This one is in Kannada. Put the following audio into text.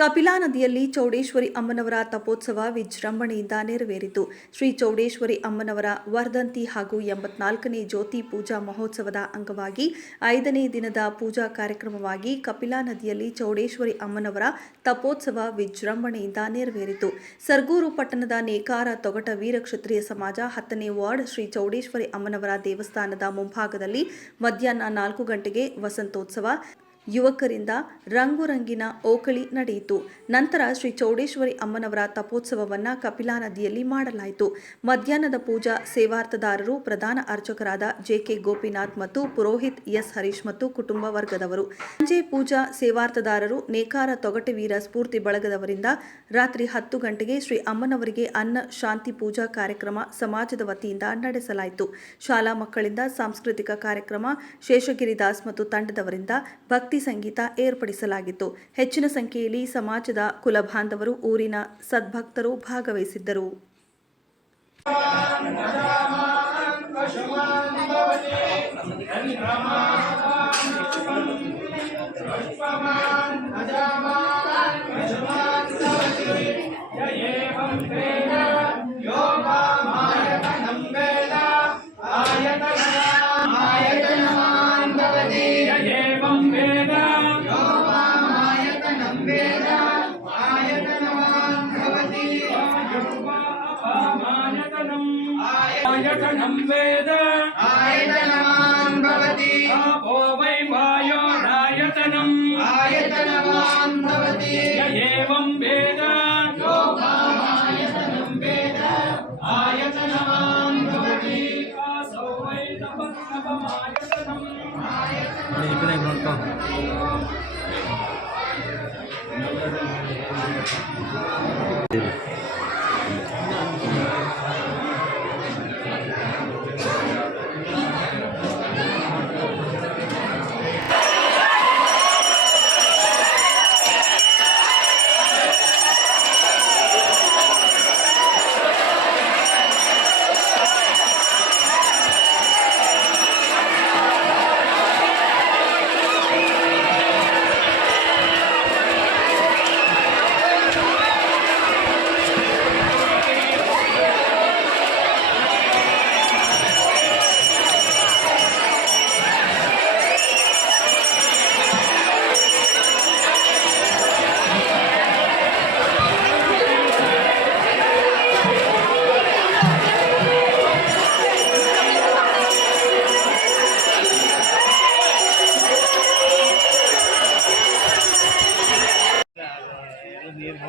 ಕಪಿಲಾ ನದಿಯಲ್ಲಿ ಚೌಡೇಶ್ವರಿ ಅಮ್ಮನವರ ತಪೋತ್ಸವ ವಿಜೃಂಭಣೆಯಿಂದ ನೆರವೇರಿತು. ಶ್ರೀ ಚೌಡೇಶ್ವರಿ ಅಮ್ಮನವರ ವರ್ಧಂತಿ ಹಾಗೂ 84ನೇ ಜ್ಯೋತಿ ಪೂಜಾ ಮಹೋತ್ಸವದ ಅಂಗವಾಗಿ 5ನೇ ದಿನದ ಪೂಜಾ ಕಾರ್ಯಕ್ರಮವಾಗಿ ಕಪಿಲಾ ನದಿಯಲ್ಲಿ ಚೌಡೇಶ್ವರಿ ಅಮ್ಮನವರ ತಪೋತ್ಸವ ವಿಜೃಂಭಣೆಯಿಂದ ನೆರವೇರಿತು. ಸರಗೂರು ಪಟ್ಟಣದ ನೇಕಾರ ತೊಗಟ ವೀರ ಕ್ಷತ್ರಿಯ ಸಮಾಜ 10ನೇ ವಾರ್ಡ್ ಶ್ರೀ ಚೌಡೇಶ್ವರಿ ಅಮ್ಮನವರ ದೇವಸ್ಥಾನದ ಮುಂಭಾಗದಲ್ಲಿ ಮಧ್ಯಾಹ್ನ 4 ಗಂಟೆಗೆ ವಸಂತೋತ್ಸವ ಯುವಕರಿಂದ ರಂಗುರಂಗಿನ ಓಕಳಿ ನಡೆಯಿತು. ನಂತರ ಶ್ರೀ ಚೌಡೇಶ್ವರಿ ಅಮ್ಮನವರ ತಪೋತ್ಸವವನ್ನು ಕಪಿಲಾ ನದಿಯಲ್ಲಿ ಮಾಡಲಾಯಿತು. ಮಧ್ಯಾಹ್ನದ ಪೂಜಾ ಸೇವಾರ್ಥದಾರರು ಪ್ರಧಾನ ಅರ್ಚಕರಾದ ಜೆಕೆ ಗೋಪಿನಾಥ್ ಮತ್ತು ಪುರೋಹಿತ್ ಎಸ್ ಹರೀಶ್ ಮತ್ತು ಕುಟುಂಬ ವರ್ಗದವರು. ಸಂಜೆ ಪೂಜಾ ಸೇವಾರ್ಥದಾರರು ನೇಕಾರ ತೊಗಟವೀರ ಸ್ಫೂರ್ತಿ ಬಳಗದವರಿಂದ ರಾತ್ರಿ 10 ಗಂಟೆಗೆ ಶ್ರೀ ಅಮ್ಮನವರಿಗೆ ಅನ್ನ ಶಾಂತಿ ಪೂಜಾ ಕಾರ್ಯಕ್ರಮ ಸಮಾಜದ ವತಿಯಿಂದ ನಡೆಸಲಾಯಿತು. ಶಾಲಾ ಮಕ್ಕಳಿಂದ ಸಾಂಸ್ಕೃತಿಕ ಕಾರ್ಯಕ್ರಮ, ಶೇಷಗಿರಿ ದಾಸ್ ಮತ್ತು ತಂಡದವರಿಂದ ಭಕ್ತಿ ಸಂಗೀತ ಏರ್ಪಡಿಸಲಾಗಿತ್ತು. ಹೆಚ್ಚಿನ ಸಂಖ್ಯೆಯಲ್ಲಿ ಸಮಾಜದ ಕುಲಬಾಂಧವರು, ಊರಿನ ಸದ್ಭಕ್ತರು ಭಾಗವಹಿಸಿದ್ದರು. आयतनं वेद आयतनवान् भवति आपो वै वायोरायतनम् आयतनवान् भवति य एवं वेद यो आयतनं वेद आयतनवान् भवति आसौ वै तपस्तपमायतनम् ನೀರು